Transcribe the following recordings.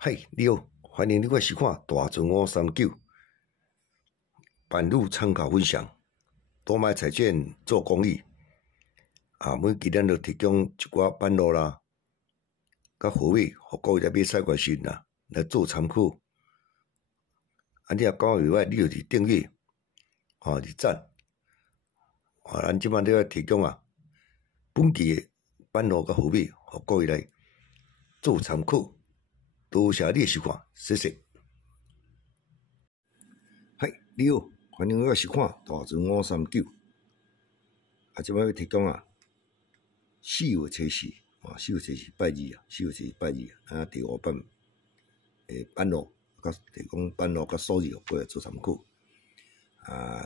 嗨，你好，欢迎你来收看大船539版路参考分享。多买彩券做公益每期咱就提供一寡版路啦，甲货尾，互各位来买菜关心啦，来做参考。你若讲袂歹，你就是订阅，是赞。咱即摆咧提供本期的版路甲货尾，互各位来做参考。多谢你的收看，谢谢。嗨，你好，欢迎你来收看大船539。即摆要提供4月初四，4月初四拜二第5版诶版路，甲提供版路甲数字，过来做参考。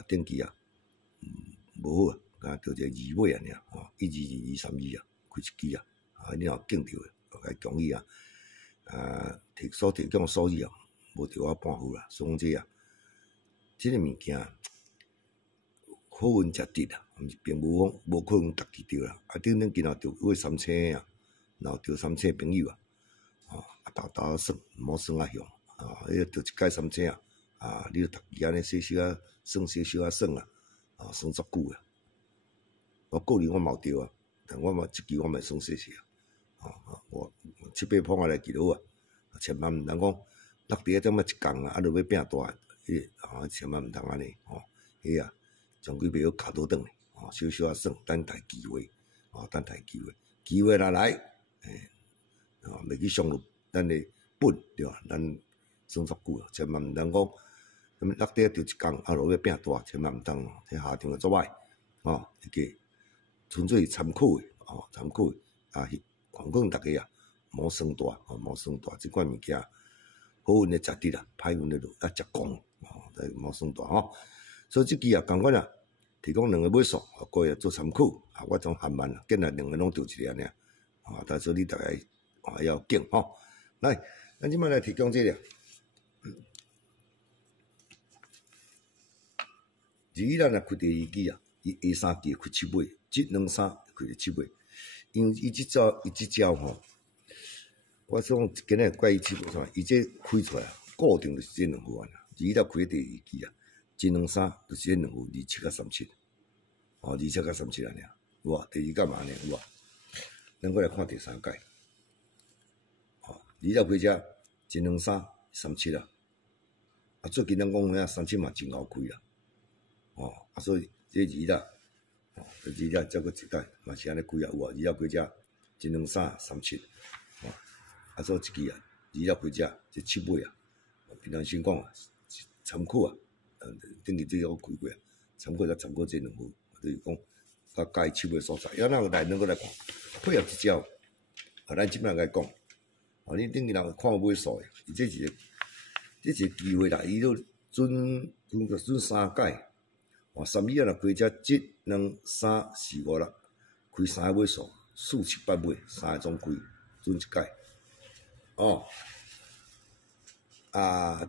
顶期无好啊，就一个二尾尔，1222232开一支你若见着诶，甲恭喜所提供数字无着我半副啦，所以讲即个物件好运才得并无可能逐期着啦。顶顶今仔着过3星若有着3星朋友豆算，莫算凶迄个着一届3星你着逐期安尼小小算算足久我个人我嘛有着但我嘛即期我嘛算小小我7、8碰来记录千万毋通讲落地点仔一工就要拼大，千万毋通安尼迄将几袂晓卡倒转去小小算，等待机会机会若来袂去伤入咱的本对吧？咱算足久千万毋通讲什么落地着一工就要拼大，千万毋通这下场会足歹迄个纯粹参考的参考的劝劝大家莫算大莫算大，即款物件好运的食得啦，歹运的就食光莫算大所以即期同款提供2个尾数，各位做参考我种含慢见来2个拢着一个尔但是你大家要紧来，咱即摆来提供这个日咱开第2支伊下3支开7尾，即2、3开7尾，因为伊即招我说今日怪伊7尾啥，伊这开出来固定就是这2副日咱开第2支即2、3就是这2副27甲3727甲37有无？第2干嘛呢？有无？咱过来看第3届日咱开遮即2、3、37最近咱讲37嘛真好开所以这日咱再过一届嘛是安尼开有无？日咱开遮即2、3、37所以即期日咱开遮这7尾平常心讲参考顶期这我开过参考这2副，就是讲甲介意7尾所在，咱来2个来看配合即招咱即摆来讲你顶期人看尾数伊这是机会啦，伊都准3届3米若开遮1、2、3、4、5、6开3个尾数4、7、8尾3个总开准一届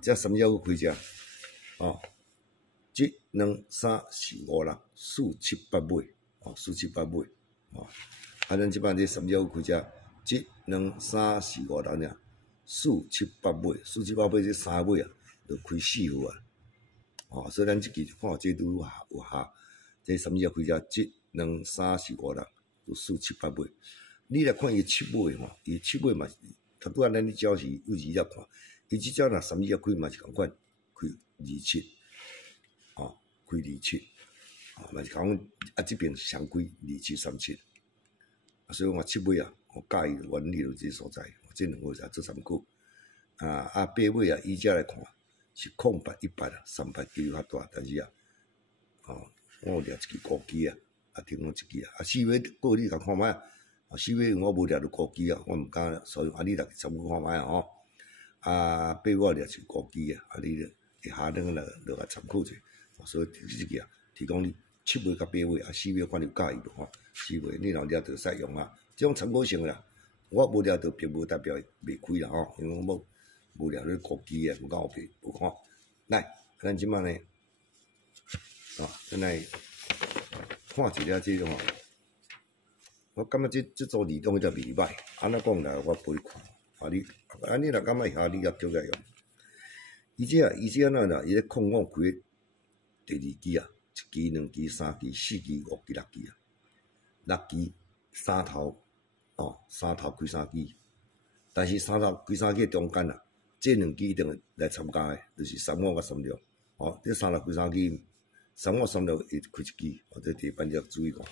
这3米又开遮1、2、3、4、5、6 4、7、8尾4、7、8尾咱即摆这3米又开遮1、2、3、4、5、6尔4、7、8尾4、7、8尾这3尾就开4副所以咱即期就看这拄有下这3米又开遮1、2、3、4、5、6就4、7、8尾你来看伊7尾伊7尾嘛是拄咱你招是有2粒看伊即招若3米又开嘛是同款开27开27嘛是讲这边双开27、37所以我7尾我介意原理就这所在这2个做参考8尾以遮来看是08、18、38机会较大，但是我有掠一支高机听讲一支4尾个你甲看觅4尾我无掠着高机我毋敢，所以你来参考看觅8尾我掠一支高机你下两个落来参考者所以即支提供你7尾甲8尾4尾看你介意无4尾你若掠着使用这种参考性啦，我无掠着并无代表袂开啦因为我无掠着高机毋敢有看来咱即摆呢咱来看一下这种我感觉这组移动迄只袂歹安怎讲来我陪看你若感觉遐你甲叫来用。伊这安怎啦？伊咧控我开第2期啊，1期、2期、3期、4期、5期、6期啊，6期3头3头开3期，但是3头开3期中间啊，这2期一定来参加诶，就是35甲36。这3头开3期，35、36会开1期，这第一班你要注意看，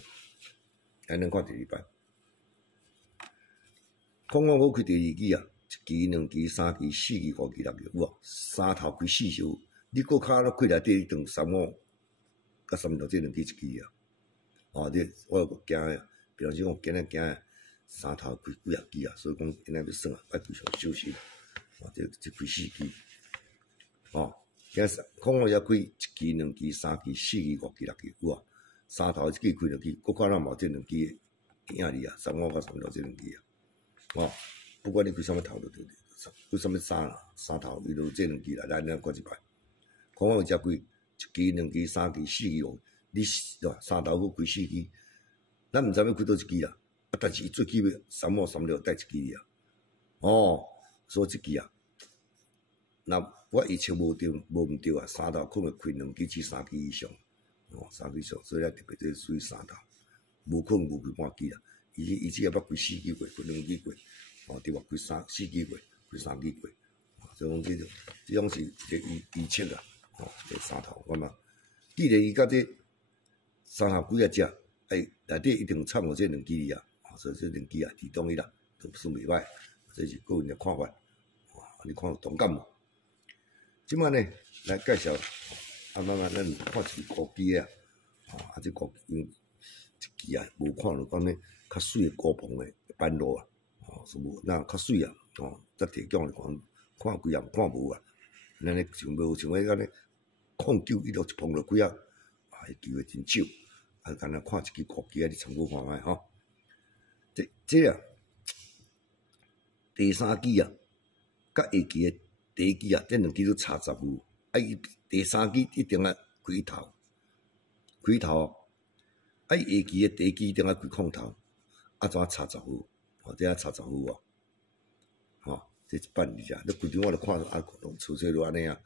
还能看第2班。控我开第2期啊。1期、2期、3期、4期、5期、6期，有无？3头开4小，你搁卡了开内底，等35甲36这2期1期啊。我惊诶，比方说我今日惊诶，3头开几啊期啊，所以讲今日要算啊，爱非常小心。这开4期，今控我也开1期、2期、3期、4期、5期、6期，有无？3头1期开2期，搁卡咱无这2期影哩啊，35甲36这2期啊，不管你开什么头就对，开什么3头，伊就这2期来，咱看一摆。看我才开1期、2期、3期、4期5，你3头搁开4期，咱毋知要开倒1期啦。但是伊最起码35、36带1期啊。所以1期啊，若我预测无毋对啊，3头可能开2期至3期以上，3期以上，所以特别这属于3头，无可能无开半期啦。伊只要捌开4期过，开2期过。对吧？开4期过，开3期过，所以讲这种是预测啦。这3头，我嘛，既然伊甲这3头几啊只，内底一定掺有这2期啊，所以这2期啊，提动伊啦，都算袂歹，这是个人的看法。你看有同感无？即摆呢，来介绍，慢慢咱看一个高机啊，这高机1期啊，无看就讲呢，较水的高棚的板路啊。是无，那较水啊，则提供来看几样看无啊，咱咧像无像迄个咧09伊落一碰落几啊，机会真少，干那看一支国机啊，你参考看卖吼。这啊，第3期啊，甲下期的第1期啊，这2期都差10分，伊第3期一定要开头，下期的第1期一定要开空头，怎差10分？这样差10分这一版你只，你规张我著看出错就安尼啊。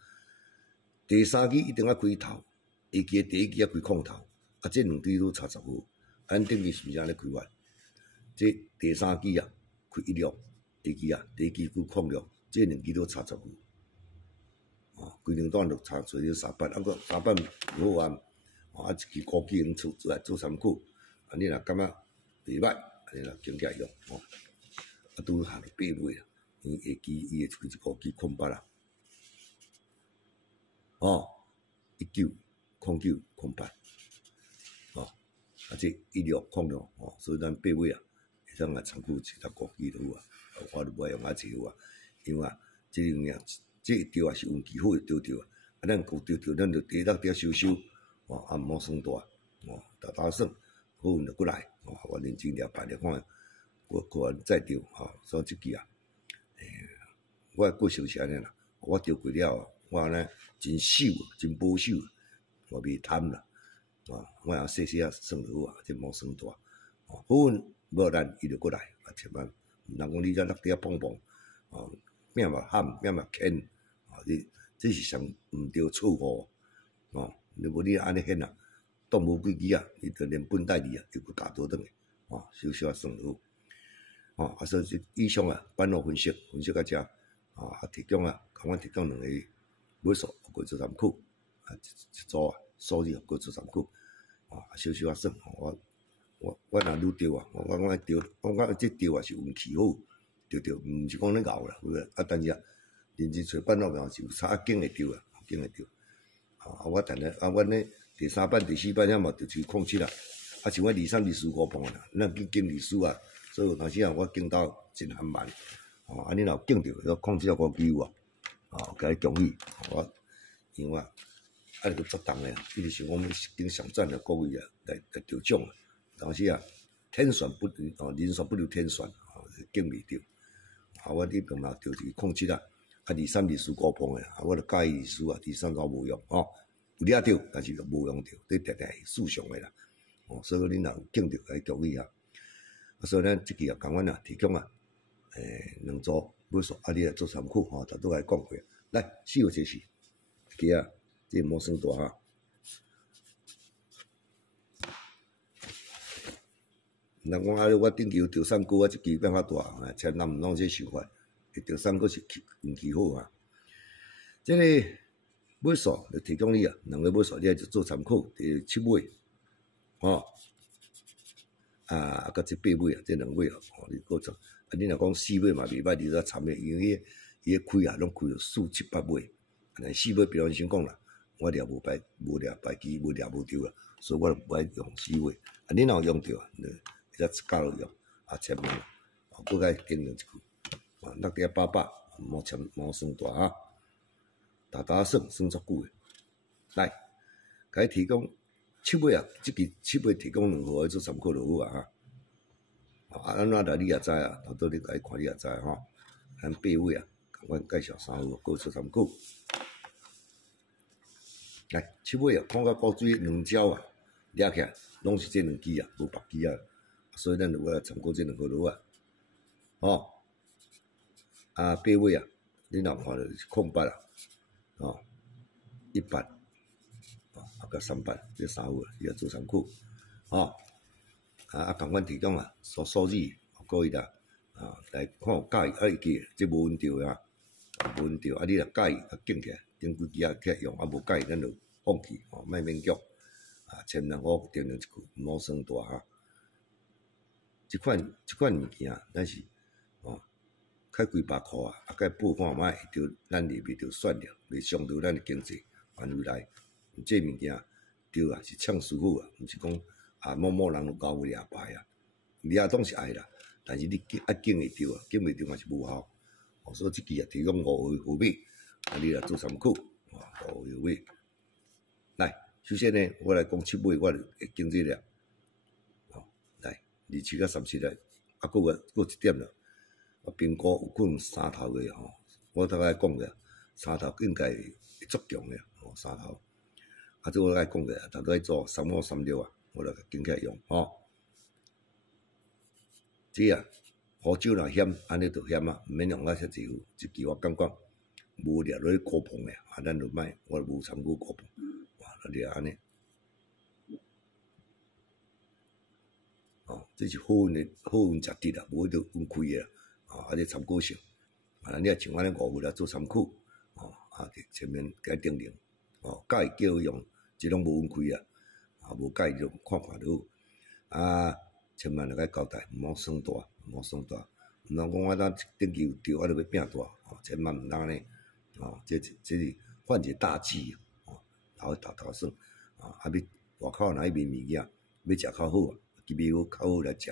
第3期一定要开头，下期的第1期要开空头，这2期都差10分，咱等于是安尼开法。这第3期啊，开16，下期啊，第1期开空6，这2期都差10分。规张段就差找了3版，个3版无好啊，一支高机用出来做参考，你若感觉袂歹。你若经济用拄下就8尾啊，下期伊会开一个期空8啦，19、09、08，这16、06所以咱8尾啊，会当来参考其他国期就有啊，我就无用济啊，因为这样样，这钓也是运气好就钓啊，咱讲钓，咱就第一当钓收，毋好算大，打算。好运就过来，我认真了排了看，我再钓所以这期啊，我过程是安尼啦，我钓过了，我呢真守，真保守，我袂贪啦，我也细啊算就好啊，这无算大，好运无咱伊就过来，千万毋通讲你在落地碰碰，命嘛喊，命嘛欠，这是上毋对错误，你无你安尼现啊。当无几支啊，伊就连本带利啊，又佮加倒转去，小小算好，所以以上啊，板路分析到遮，提供啊，甲阮提供2个尾数，过做参考，一组啊，数字过做参考，小小算，我若愈钓啊，我讲这钓啊是运气好，钓，毋是讲咧熬啦，但是啊，认真找板路啊，是有差劲会钓啊，劲会钓，我等下阮咧。第3版、第4版遐嘛，就是07啦。像我23、24、5磅啦，咱去经24啊，所以有当时啊，我经到真含慢。你若有经着，要07要5支啊，甲你恭喜。因为个作动诶，伊就想讲要经上战的各位啊，来得奖啊。当时啊，天选不如人选不如天选，经未着。我这边嘛，就是07啦，23、24、5磅诶，我就介意24啊，23都无用有掠着，但是就无用着，这定定是事上诶啦。所以恁若有见着，来注意啊。所以咱即期啊，共阮啊提供啊，2组买数，啊，你来做参考吼，头拄来讲过。来，4号这是鸡啊，这无算大哈。人讲啊，我顶期有钓3股，我一期变较大，啊，千人毋拢这想法，钓3股是运气好啊。这个买数就提供你啊，两个买数你就做参考，第7尾，吼，啊，甲这8尾啊，这2尾啊，吼，你搁做，啊，你若讲4尾嘛袂歹，你再参诶，因为伊开啊，拢开到4、7、8尾，但4尾比方先讲啦，我掠无白机，无掠无着啦，所以我无爱用4尾，啊，你若有用着，会使教落用，啊，千万，搁该经营一句，啊，落底8百，毛算大哈。打算足久诶，来，甲伊提供7尾啊，即期7尾提供2号做参考就好啊哈。啊，安怎来你也知啊，头倒你甲伊看你也知吼。咱8尾啊，共阮介绍3号，搁做参考。来，7尾啊，看到古水2鸟啊，掠起来拢是这2支啊，无别支啊，所以咱就要参考这2号就好啊。吼，啊8尾啊，你若看着是空白啊。哦，100，啊，甲300，这3号你也做参考，哦，啊，共阮提供啊，数字，各位啦，啊，来看有介意啊，伊记，这无阮着啊，无阮着，啊，你若介意啊，紧起来，顶几支啊起来用，啊，无介意咱就放弃，哦，莫勉强，啊，千万我定定一句，毋好算大哈。即款物件，咱是，哦。开几百箍啊！啊，该报看卖，着咱入面着算了，袂伤着咱的经济范围内。这物件着啊，是唱舒服啊，毋是讲啊某人有交有掠牌啊。掠当是爱啦，但是你啊经会着啊，经袂着嘛是无效。哦，所以即期啊提供5号号码，啊你来做参考。哦，5号号码。来，首先呢，我来讲7尾，我就会经这了。哦，来27到37来，啊，搁一点了。啊，评估有可能3头的吼，我大概讲个3头应该会足强的吼，3头。啊，这我来讲个，头拄做35、36啊，我来经起来用吼。这啊，湖州若险，安尼就险啊，毋免用啊遐济一期我感觉无掠落去高碰的，啊，咱就卖，我无参考高碰，哇，掠安尼。哦，这是好运食得啦，无迄运开的。啊，这参考性，啊，你若像我咧5号来做参考，哦，啊，前面该定定，哦，介意叫用，即拢无阮开啊，啊，无介意就看看就好，啊，千万着该交代，毋好算大，毋好算大，毋通讲我当顶期有钓，我著要变大，哦，千万毋通安尼，哦，这是犯一个大忌，哦，头算，啊，啊，要外口若去卖物件，要食较好啊，去买好较好来食，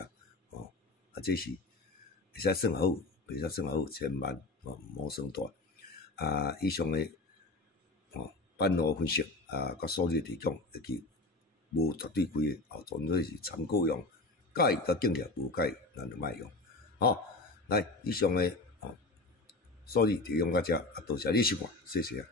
哦，啊，这是。会使算好，袂使算好，千万哦毋好算大。啊，以上诶哦版图分析啊，甲数字提供，会去无绝对规个，哦，纯粹是参考用，介意甲敬起，无介意咱就莫用。好，来以上诶哦数字提供到遮，啊，多谢你收看，谢谢。